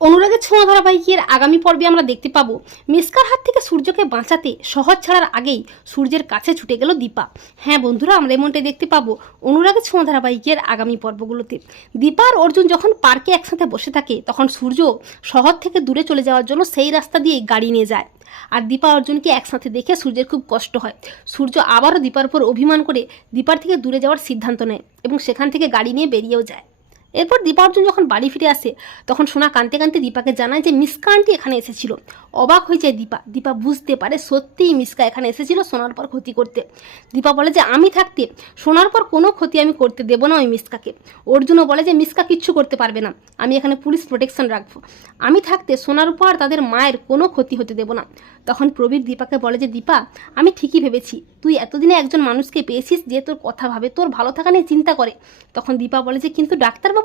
অনুরাগের ছোঁয়া ধারাবাহিকের আগামী পর্বে আমরা দেখতে পাবো মিসকার হাত থেকে সূর্যকে বাঁচাতে শহর ছাড়ার আগেই সূর্যের কাছে ছুটে গেল দীপা। হ্যাঁ বন্ধুরা, আমরা এমনটাই দেখতে পাবো অনুরাগের ছোঁয়া ধারাবাহিকের আগামী পর্বগুলোতে। দীপা আর অর্জুন যখন পার্কে একসাথে বসে থাকে, তখন সূর্য শহর থেকে দূরে চলে যাওয়ার জন্য সেই রাস্তা দিয়ে গাড়ি নিয়ে যায়। আর দীপা অর্জুনকে একসাথে দেখে সূর্যের খুব কষ্ট হয়। সূর্য আবারও দীপার উপর অভিমান করে দীপার থেকে দূরে যাওয়ার সিদ্ধান্ত নেয় এবং সেখান থেকে গাড়ি নিয়ে বেরিয়েও যায়। এরপর দীপা অর্জুন যখন বাড়ি ফিরে আসে, তখন সোনা কানতে কানতে দীপাকে জানায় যে মিসকা আন্টি এখানে এসেছিল। অবাক হয়ে যায় দীপা। দীপা বুঝতে পারে সত্যিই মিসকা এখানে এসেছিল সোনার পর ক্ষতি করতে। দীপা বলে যে, আমি থাকতে। সোনার পর কোনো ক্ষতি আমি করতে দেবো না ওই মিসকাকে। অর্জুনও বলে যে, মিসকা কিচ্ছু করতে পারবে না। আমি এখানে পুলিশ প্রোটেকশন রাখব। আমি থাকতে সোনার উপর তাদের মায়ের কোনো ক্ষতি হতে দেবো না। তখন প্রবীর দীপাকে বলে যে, দীপা, আমি ঠিকই ভেবেছি। তুই এতদিনে একজন মানুষকে পেয়েছিস যে তোর কথা ভাবে, তোর ভালো থাকা নিয়ে চিন্তা করে। তখন দীপা বলে যে, কিন্তু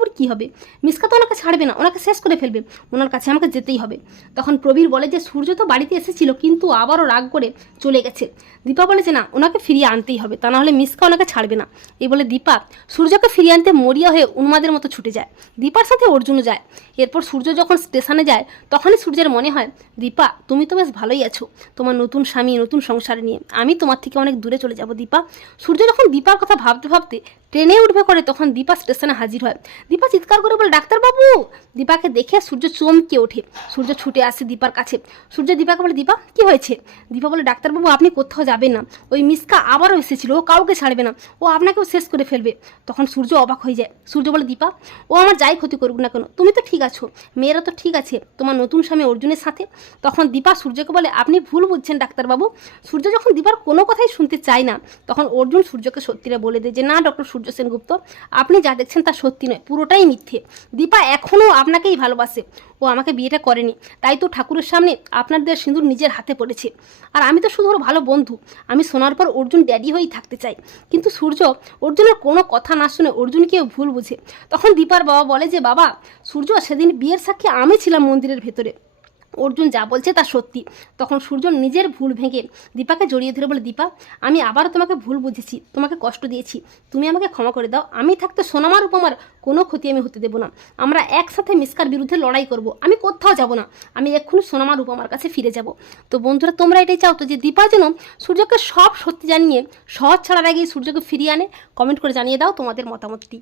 ডাক্তারবাবুর কি হবে? মিসকা তো ওনাকে ছাড়বে না, ওনাকে শেষ করে ফেলবে, ওনার কাছে আমাকে যেতেই হবে। তখন প্রবীর বলে যে, সূর্য তো বাড়িতে এসেছিল, কিন্তু আবারও রাগ করে চলে গেছে। দীপা বলে যে, না, ওনাকে ফিরিয়ে আনতেই হবে, তা নাহলে মিসকা ওনাকে ছাড়বে না। এই বলে দীপা সূর্যকে ফিরিয়ে আনতে মরিয়া হয়ে উন্মাদের মতো ছুটে যায়। দীপার সাথে অর্জুনও যায়। এরপর সূর্য যখন স্টেশনে যায়, তখনই সূর্যের মনে হয়, দীপা, তুমি তো বেশ ভালোই আছো, তোমার নতুন স্বামী, নতুন সংসার নিয়ে। আমি তোমার থেকে অনেক দূরে চলে যাব দীপা। সূর্য যখন দীপার কথা ভাবতে ভাবতে ট্রেনে উঠবে করে তখন দীপা স্টেশনে হাজির হয়। দীপা চিৎকার করে বলে, ডাক্তারবাবু! দীপাকে দেখে সূর্য চমকে ওঠে। সূর্য ছুটে আসে দীপার কাছে। সূর্য দীপাকে বলে, দীপা, কি হয়েছে? দীপা বলে, ডাক্তারবাবু, আপনি কোথাও যাবেন না। ওই মিসকা আবারও এসেছিল। ও কাউকে ছাড়বে না। ও আপনাকেও শেষ করে ফেলবে। তখন সূর্য অবাক হয়ে যায়। সূর্য বলে, দীপা, ও আমার যাই ক্ষতি করুক না কেন? তুমি তো ঠিক আছো। মেয়েরা তো ঠিক আছে। তোমার নতুন স্বামী অর্জুনের সাথে? তখন দীপা সূর্যকে বলে, আপনি ভুল বুঝছেন ডাক্তারবাবু। সূর্য যখন দীপার কোনো কথাই শুনতে চায় না, তখন অর্জুন সূর্যকে সত্যিটা বলে দেয় যে, না, ডক্টর সূর্য সেনগুপ্ত, আপনি যা দেখছেন তা সত্যি নয়, পুরোটাই মিথ্যে। দীপা এখনও আপনাকেই ভালোবাসে। ও আমাকে বিয়েটা করেনি, তাই তো ঠাকুরের সামনে আপনার আপনাদের সিঁদুর নিজের হাতে পড়েছে। আর আমি তো শুধু ওর ভালো বন্ধু, আমি শোনার পর অর্জুন ড্যাডি হয়েই থাকতে চাই। কিন্তু সূর্য, অর্জুনের কোনো কথা না শুনে অর্জুনকেও ভুল বুঝে। তখন দীপার বাবা বলে যে, বাবা, সূর্য সেদিন বিয়ের সাক্ষী আমি ছিলাম মন্দিরের ভেতরে। অর্জুন যা বলছে তা সত্যি। তখন সূর্য নিজের ভুল ভেঙে দীপাকে জড়িয়ে ধরে বলে, দীপা, আমি আবারও তোমাকে ভুল বুঝেছি, তোমাকে কষ্ট দিয়েছি। তুমি আমাকে ক্ষমা করে দাও। আমি থাকতে সোনামার উপমার কোনো ক্ষতি আমি হতে দেবো না। আমরা একসাথে মিসকার বিরুদ্ধে লড়াই করব। আমি কোথাও যাব না। আমি এক্ষুনি সোনামার উপমার কাছে ফিরে যাব। তো বন্ধুরা, তোমরা এটাই চাও তো যে দীপা যেন সূর্যকে সব সত্যি জানিয়ে, সহজ ছাড়ার আগেই সূর্যকে ফিরিয়ে আনে? কমেন্ট করে জানিয়ে দাও তোমাদের মতামতটি।